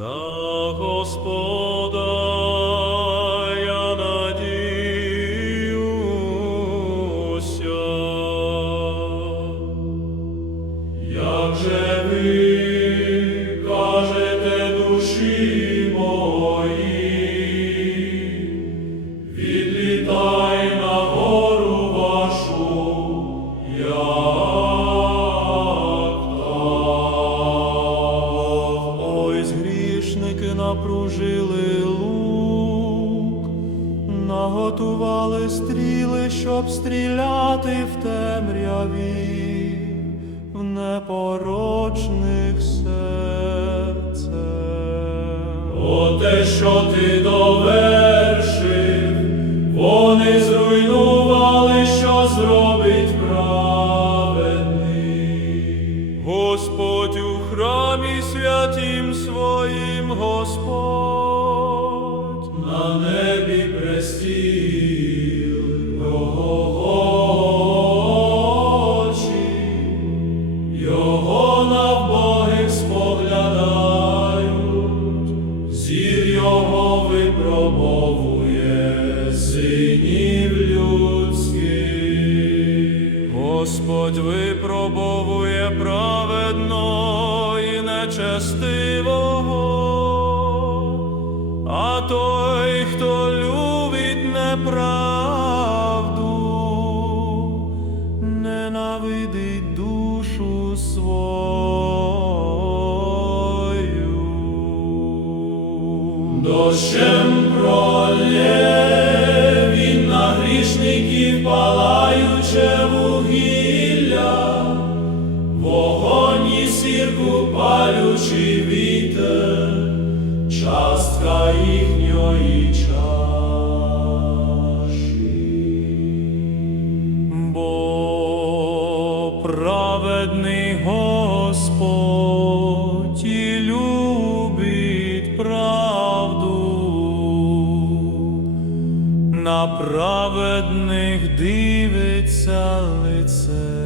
На Господа напружили лук, наготували стріли, щоб стріляти в темряві, в непорочних серце. О те, що ти довершив, у храмі святім своїм Господь на небі престіл його очі, його на вбогих споглядають, зір його випробовує синів людських. Господь випробовує праведно нечестивого, а той, хто любить неправду, ненавидить душу свою. Дощем пролє він на грішників палаюче вугілля, вогонь і палючий вітер, частка їхньої чаші. Бо праведний Господь і любить правду, на праведних дивиться лице.